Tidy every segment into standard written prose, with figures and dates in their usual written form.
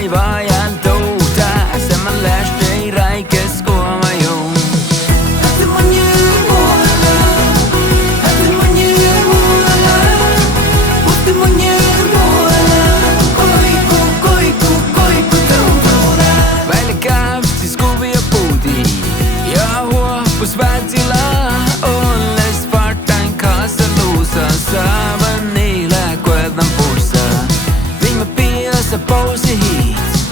ei vaja tuta, se man lär sig rikes oma jord. Svätila olles vartan kassa luusa saavan niillä kueltan pursa. Viime piassa pousi hiit,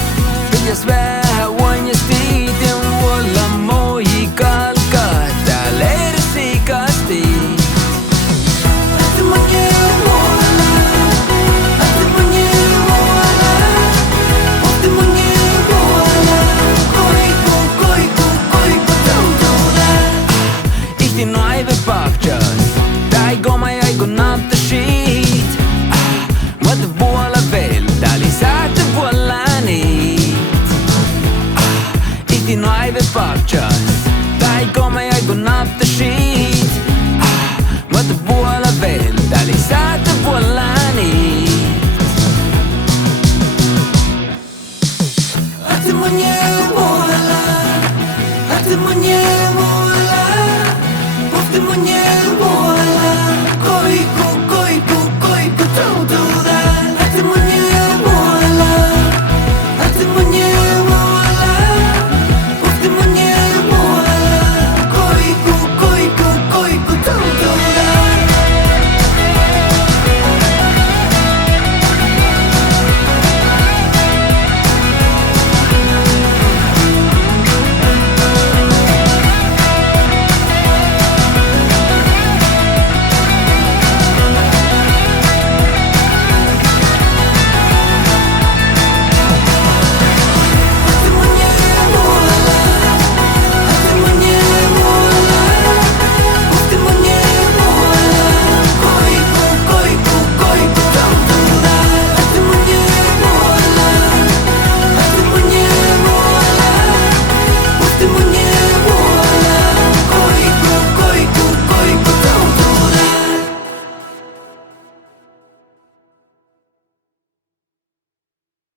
pitäis vähän uonjasti tien vuolla moi kalkata leirsi kastiin. Dai goma ei kun natta shit. Mutta vuola velda lisätä vuola niit. Ihti noive pakjas. Dai goma ei kun natta shit. Mutta vuola velda lisätä vuola niit.